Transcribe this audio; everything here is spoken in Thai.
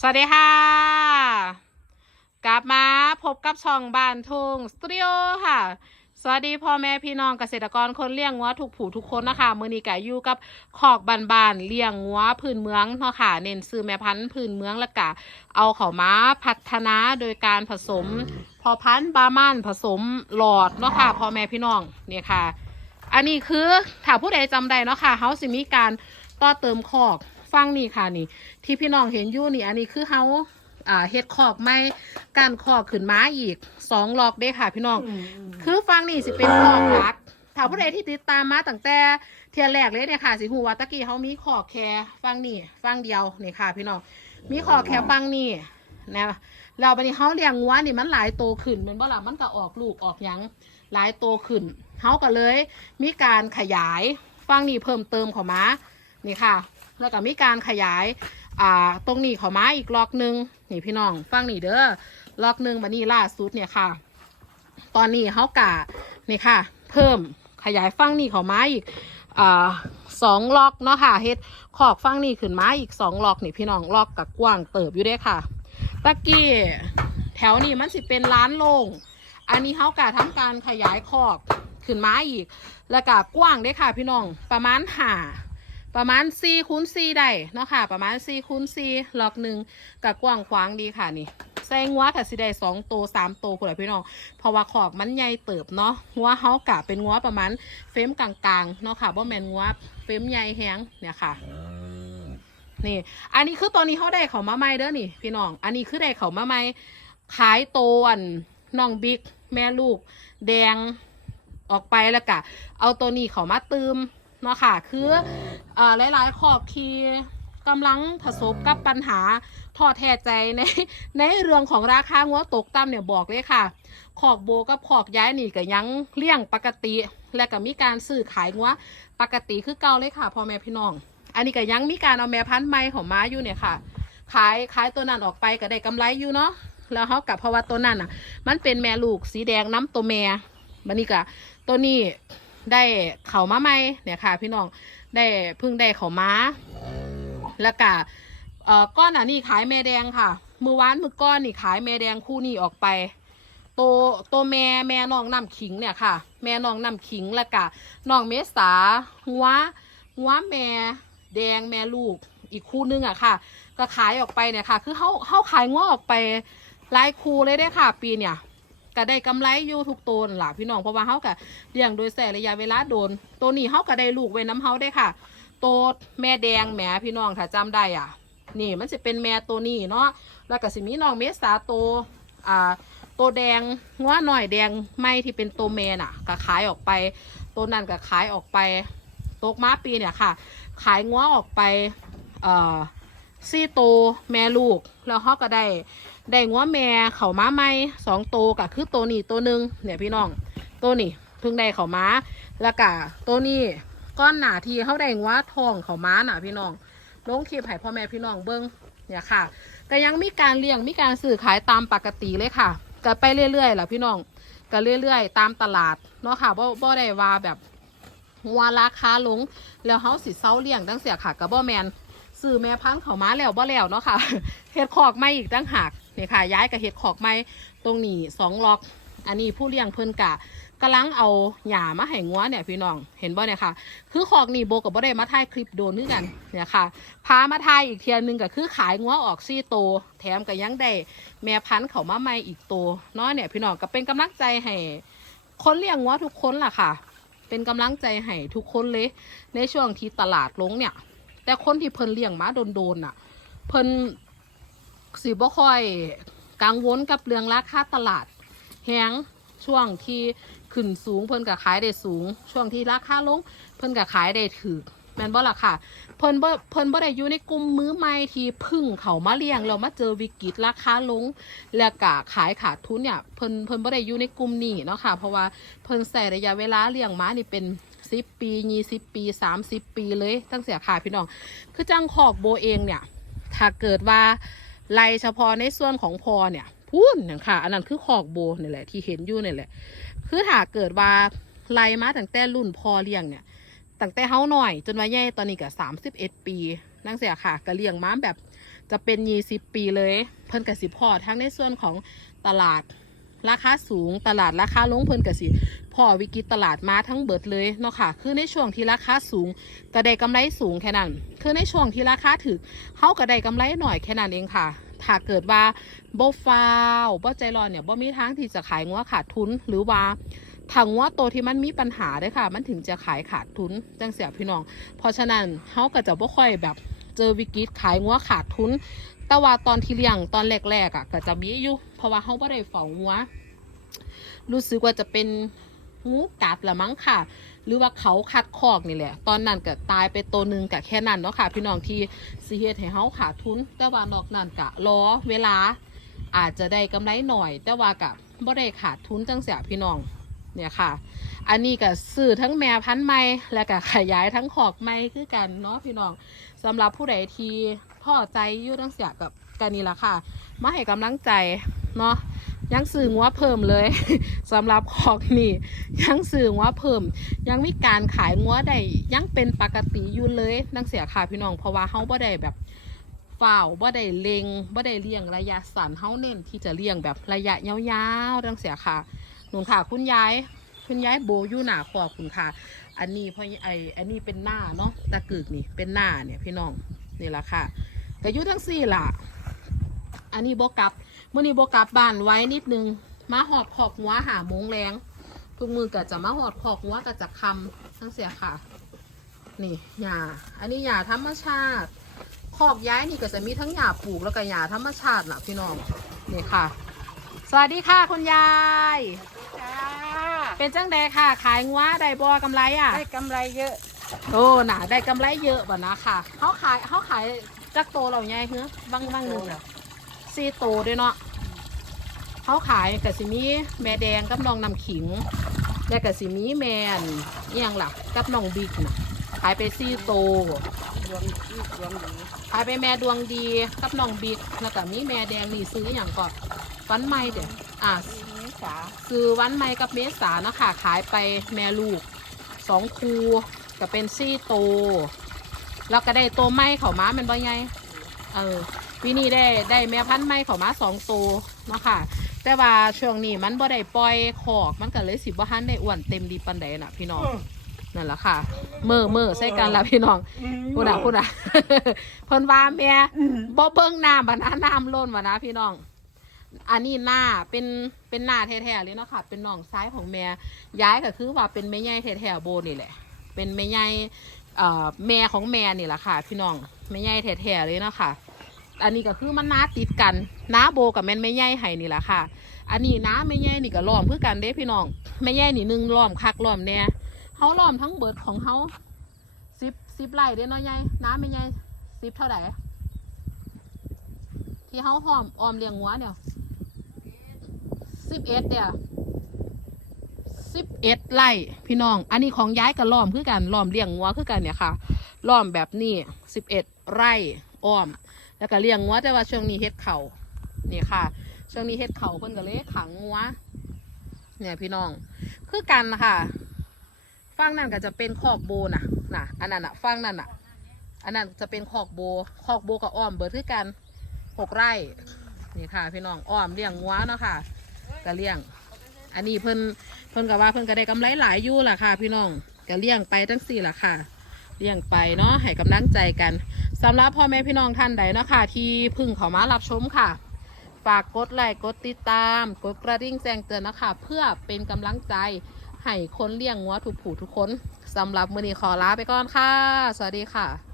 สวัสดีค่ะ กลับมาพบกับช่องบ้านทุ่งสตูดิโอค่ะ สวัสดีพ่อแม่พี่น้องเกษตรกรคนเลี้ยงงัวถูกผูทุกคนนะคะมือนี้กอยู่กับขอกบานๆเลี้ยงงัวพื้นเมืองเนาะค่ะเน้นซื้อแม่พันธุ์พื้นเมืองแล้วก็เอาเขามาพัฒนาโดยการผสม พอพันธุ์บามันผสมหลอดเนาะค่ะพ่อแม่พี่น้องเนี่ยค่ะ อันนี้คือถ้าผู้ใดจำได้เนาะค่ะเฮาสิมีการต่อเติมคอก ฟังนี่ค่ะนี่ ที่พี่น้องเห็นอยู่นี่ อันนี้คือเฮาอ่าเฮ็ดคอกไม่การคอกขึ้นมาอีกสองล็อกเด้ค่ะ พี่น้อง คือฟังนี่สิเป็นคอกหลักถ้าผู้ใดที่ติดตามมาตั้งแต่เทียแรกเลยเนี่ยค่ะสิหูว่าตะกี้เฮามีคอกแค่ฟังนี่ฟังเดียวนี่ค่ะ พี่น้องมีคอกแค่ฟังนี่นะแล้วบัดนี้เฮาเลี้ยงงัวนี่มันหลายโตขึ้นแมันบ่ล่ะมันก็ออกลูกออกหยังหลายโตขึ้นเฮาก็เลย มีการขยายฟังนี่เพิ่มเติมเข้ามานี่ค่ะ แล้วก็มีการขยายอ่าตรงนี้เข้ามาอีกล็อกหนึ่งนี่พี่น้องฟังนี่เด้อล็อกหนึ่งบันนี้ล่าสุดเนี่ยค่ะ ตอนนี้เขากะนี่ค่ะ เพิ่มขยายฟังนี่เข้ามาอีกอ่าสองล็อกเนาะค่ะเฮ็ดขอกฟังนี่ขึ้นมาอีกสองล็อกนี่พี่น้องล็อกกับกว้างเติบอยู่เด้ค่ะตะกี้แถวนี้มันสิเป็นร้านโล่งอันนี้เขากะทำการขยายขอกขึ้นมาอีก แล้วก็กว้างเด้ค่ะพี่น้องประมาณห้า ประมาณ4คูณ4ได้เนาะค่ะ ประมาณ4คูณ4ล็อกหนึ่งกับกว้างขวางดีค่ะนี่ใส่งัวค่ะสิได้สองโตสามโตคุณพี่น้องเพราะว่าขอกมันใหญ่เติบเนาะงัวเฮากะเป็นงัวประมาณเฟรมกลางๆเนาะค่ะบ่แม่นงัวเฟรมใหญ่แฮงเนี่ยค่ะนี่ อันนี้คือตอนนี้เขาได้เขามาใหม่เด้อนี่ พี่น้อง อันนี้คือได้เขามาใหม่ขายโตอันน้องบิ๊กแม่ลูก แดงออกไปแล้วกะเอาตัวนี้เขามาตืม เนาะค่ะ คืออหลายๆขอบที่กำลังผสมกับปัญหาท้อแท้ใจในในเรื่องของราคางัวตกต่ำเนี่ยบอกเลยค่ะ ขอกโบกับขอกย้ายนี่ก็ยังเลี้ยงปกติ และก็มีการซื้อขายงัวปกติคือเก่าเลยค่ะพ่อแม่พี่น้อง อันนี้ก็ยังมีการเอาแม่พันธุ์ใหม่ของม้าอยู่เนี่ยค่ะ ขายขายตัวนั้นออกไปก็ได้กำไรอยู่เนาะแล้วเขากับเพราะว่าตัวนั้นอะ มันเป็นแม่ลูกสีแดงน้ำตัวแม่บันนี้ก็ตัวนี้ ได้เขามาใหม่เนี่ยค่ะ พี่น้องได้เพิ่งได้เขามาแล้วก็เอ่อก้อนอันนี้ขายแม่แดงค่ะ มือวานมือก้อนนี่ขายแม่แดงคู่นี้ออกไปตัวตัวแม่แม่น้องน้ำขิงเนี่ยค่ะ แม่น้องน้ำขิงแล้วก็น้องเมษาหัวหัวแม่แดงแม่ลูกอีกคู่นึงอะค่ะ ก็ขายออกไปเนี่ยค่ะ คือเขาเขาขายง้อออกไปหลายคู่เลยได้ค่ะ ปีเนี่ย ก็ได้กำไรอยู่ทุกตัวนั่นล่ะพี่น้องเพราะว่าเขาก็เลี้ยงโดยแสระยะเวลาโดน ตัวนี้เขาก็ได้ลูกไว้น้ำเขาได้ค่ะตัวแม่แดงแหมพี่น้องถ้าจำได้อะ นี่มันจะเป็นแม่ตัวนี้เนาะแล้วก็สิมีน้องเมษาโตอ่าตัวแดงง้อหน่อยแดงไม่ที่เป็นตัวเมน่ะก็ขายออกไป ตัวนั้นก็ขายออกไปตกม้าปีเนี่ยค่ะ ขายง้อออกไปเอ่อซี่โตวแม่ลูก แล้วเขาก็ได้ ได้ง้อแม่เข่าม้าใหม่สองโตก็คือโตนี้ตัวหนึ่งเนี่ยพี่น้องตัวนี้เพิ่งได้เข่าม้า แล้วก็ตัวนี้ก้อนหนาทีเขาได้ง้อทองเข่าม้าหน่ะพี่น้องลงคลิปให้พ่อแม่พี่น้องเบิ้งเนี่ยค่ะก็ยังมีการเลี้ยงมีการซื้อขายตามปกติเลยค่ะก็ไปเรื่อยๆล่ะพี่น้องก็เรื่อยๆ ตามตลาดเนาะค่ะบ่บ่ได้ว่าแบบว่าราคาลง แล้วเฮาสิเซาเลี้ยงตั้งเสียค่ะกับบ่แมนซื้อแม่พันธุ์เขามาแล้วบ่แล้วเนาะค่ะเฮ็ดคอกไม่อีกตั้งหาก นี่ค่ะย้ายกับเฮ็ดคอกไม่ตรงนี้สองล็อก อันนี้ผู้เลี้ยงเพิ่นกะกำลังเอาหญ้ามาให้งัวเนี่ยพี่น้องเห็นบ่เนี่ยค่ะ คือคอกนี่โบกับบ่ได้มาถ่ายคลิปโดนคือกันเนี่ยค่ะพามาถ่ายอีกเทียนึงก็คือขายงัวออกซี่โต แถมก็ยังได้แม่พันธุ์เขามาใหม่อีกตัวเนาะเนี่ยพี่น้องก็เป็นกำลังใจให้คนเลี้ยงงัวทุกคนล่ะค่ะ เป็นกำลังใจให้ทุกคนเลยในช่วงที่ตลาดลงเนี่ย แต่คนที่เพิ่นเลี้ยงมาโดนๆน่ะ เพิ่น สิบ่ค่อยกังวลกับเรื่องราคาตลาดแฮงช่วงที่ขึ้นสูงเพิ่นก็ขายได้สูง ช่วงที่ราคาลง เพิ่นก็ขายได้ถูกแมนบ่ล่ะค่ะ เพิ่นบ่เพิ่นบ่ได้อยู่ในกลุ่มมือใหม่ที่พึ่งเขามาเลี้ยงแล้วมาเจอวิกฤตราคาลง แล้วก็ขายขาดทุนเนี่ยเพิ่นเพิ่นบ่ได้อยู่ในกลุ่มนี้เนาะค่ะ เพราะว่าเพิ่นใส่ระยะเวลาเลี้ยงม้านี่เป็น10ปี20ปี30ปีเลยตั้งเสียค่ะพี่น้อง คือจังขอกโบเองเนี่ย ถ้าเกิดว่า ไล่เฉพาะในส่วนของพอเนี่ยพูนอย่างค่ะ อันนั้นคือขอกโบนี่แหละที่เห็นอยู่นี่แหละ คือถ้าเกิดว่าไล่มาตั้งแต่รุ่นพอเลี้ยงเนี่ยตั้งแต่เฮาหน่อย จนว่าใหญ่ตอนนี้ก็สามสิบเอ็ดปีนั่งเสียค่ะก็เลี้ยงม้าแบบจะเป็นยี่สิบปีเลย เพิ่นกับสิพอทั้งในส่วนของตลาด ราคาสูงตลาดราคาลงเพิ่นกสิพอวิกฤตตลาดมาทั้งเบิดเลยเนาะค่ะ คือในช่วงที่ราคาสูงก็ได้กำไรสูงแค่นั้น คือในช่วงที่ราคาถึกเขาก็ได้กำไรหน่อยแค่นั้นเองค่ะ ถ้าเกิดว่าโบฟาวบ่ใจรอนเนี่ยบ่มีทางที่จะขายงัวขาดทุนหรือว่าถ้างัวโตวที่มันมีปัญหาเด้ค่ะ มันถึงจะขายขาดทุนจังเสียพี่น้อง เพราะฉะนั้นเขาก็จะบ่ค่อยแบบ เจอวิกฤตขายงัวขาดทุน แต่ว่าตอนที่เลี้ยงตอนแรกๆอะก็จะมีอยู่ เพราะว่าเขาบ่ได้เฝ้างัว รู้สึกว่าจะเป็นงูกัดละมั้งค่ะ หรือว่าเขาคัดคอกนี่แหละ ตอนนั้นก็ตายไปตัวหนึ่งกะแค่นั้นเนาะค่ะ พี่น้องที่สิเฮ็ดให้เฮาขาดทุน แต่ว่านอกนั้นกะรอเวลาอาจจะได้กำไรหน่อย แต่ว่ากะบ่ได้ขาดทุนจังเสียพี่น้องเนี่ยค่ะ อันนี้ก็ซื้อทั้งแม่พันธุ์ใหม่และก็ขยายทั้งขอกใหม่คือกันเนาะพี่น้อง สำหรับผู้ใดที่พ่อใจอยู่ตั้งเสียกับกันนี่ละค่ะ มาให้กำลังใจเนาะยังสื่องัวเพิ่มเลยสำหรับขอกนี่ ยังสื่องัวเพิ่ม ยังมีการขายงัวได้ยังเป็นปกติอยู่เลยนังเสียค่ะพี่น้องเพราะว่าเฮาบ่ได้แบบฝ้าวบ่ได้เลงบ่ได้เลี้ยงระยะสั้นเฮาเน้นที่จะเลี้ยงแบบระยะยาวๆนังเสียค่ะหนุนค่ะ คุณยาย คุณยายโบอยู่หนาขอบคุณค่ะ อันนี้เพราะไออันนี้เป็นหน้าเนาะตะกึกนี่เป็นหน้าเนี่ยพี่น้องนี่แหละค่ะก็อยู่ทั้งสี่ล่ะ อันนี้โบกับเมื่อนี้โบกับบ้านไว้นิดนึงมาหอดขอกหัวหาโมงแรงทุกมือก็จะมาหอดขอกหัวก็จะคำทั้งเสียค่ะ นี่หญ้าอันนี้หญ้าธรรมชาติขอกย้ายนี่ก็จะมีทั้งหญ้าปลูกแล้วก็หญ้าธรรมชาติน่ะพี่น้องนี่ค่ะ สวัสดีค่ะคุณยาย เป็นจังใดค่ะ ขายงัวได้บ่กำไรอะ ได้กำไรเยอะ โอ้น่ะได้กำไรเยอะบ่นะค่ะเขาขายเขาขายจักโตเราไงเฮ้บางบางหนึ่งอะสี่โตด้วยเนาะเขาขายกับสิมีแม่แดงกับน้องน้ำขิง และกับสิมีแมนเอียงล่ะกับน้องบิ๊กน่ะขายไปสี่โต ดวงดีดวงดีขายไปแม่ดวงดีกับน้องบิ๊กแล้วก็มีแม่แดงนี่ซื้ออย่างก่อนวันใหม่เดี๋ยวอะปีเม ษาคือวันใหม่กับเมษาเนาะคะขายไปแม่ลูกสองคูก็เป็นซี่โต แล้วก็ได้โตวไม้เขามามันบ่ไงเออปีนี้ได้ได้แม่พันธุ์ไม้เขามาสองโตวเนาะค่ะ แต่ว่าช่วงนี้มันบ่ได้ปล่อยขอกมันก็เลยสิบ่ทันได้อ้วนเต็มดีปันใดน่ะพี่น้องนั่นแหละค่ะเมื่อเมื่อใส่กันละพี่น้องพูดอะพูดอะเพิ่นว่าแม่บ่เบิ่งน้ำบัดนะน้ำล้นบัดนะพี่น้อง อันนี้หน้าเป็นเป็นหน้าแท้ๆเลยเนาะค่ะ เป็นน้องซ้ายของแม่ย้ายก็คือว่าเป็นแม่ใหญ่แท้ๆโบนี่แหละ เป็นแม่ใหญ่แม่ของแม่นี่แหละค่ะ พี่น้องแม่ใหญ่แท้ๆเลยเนาะค่ะ อันนี้ก็คือมันน้าติดกันน้าโบกับแม่แม่ใหญ่ไห้นี่แหละค่ะ อันนี้น้าแม่ใหญ่นี่ก็ล้อมเพื่อกันเด้พี่น้องแม่ใหญ่นี่หนึ่งล้อมคักล้อมแน่เขาล้อมทั้งเบิดของเขาสิบสิบไร่เด้เนาะใหญ่น้าแม่ใหญ่สิบเท่าไหร่ที่เขาหอมออมเลี้ยงงัวเนี่ย สิบเอ็ดเนี่ยสิบเอ็ดไร่พี่น้อง อันนี้ของย้ายกับล้อมคือกันล้อมเลี้ยงงัวคือกันเนี่ยค่ะล้อมแบบนี้สิบเอ็ดไร่อ้อม แล้วก็เลี้ยงงัวแต่ว่าช่วงนี้เฮ็ดเขานี่ค่ะ ช่วงนี้เฮ็ดเข่าเพิ่นก็เลยขังงัวเนี่ยพี่น้อง คือกันค่ะฟังนั่นก็จะเป็นคอกโบนะน่ะอันนั้นอะฟังนั่นอะอันนั้นจะเป็นคอกโบคอกโบกับอ้อมเบิดคือกันหกไร่นี่ค่ะ พี่น้องอ้อมเลี้ยงงัวเนาะค่ะ ก็เลี้ยง อันนี้เพิ่นเพิ่นก็ว่าเพิ่นก็ได้กำไรหลายอยู่ล่ะค่ะ พี่น้องก็เลี้ยงไปทั้งสี่ล่ะค่ะเลี้ยงไปเนาะให้กำลังใจกันสำหรับพ่อแม่พี่น้องท่านใดเนาะค่ะ ที่พึ่งเขามารับชมค่ะ ฝากกดไลค์กดติดตาม กดกระดิ่งแจ้งเตือนนะคะ เพื่อเป็นกำลังใจให้คนเลี้ยงงัวทุกผูทุกคนสำหรับมือนี้ขอลาไปก่อนค่ะ สวัสดีค่ะ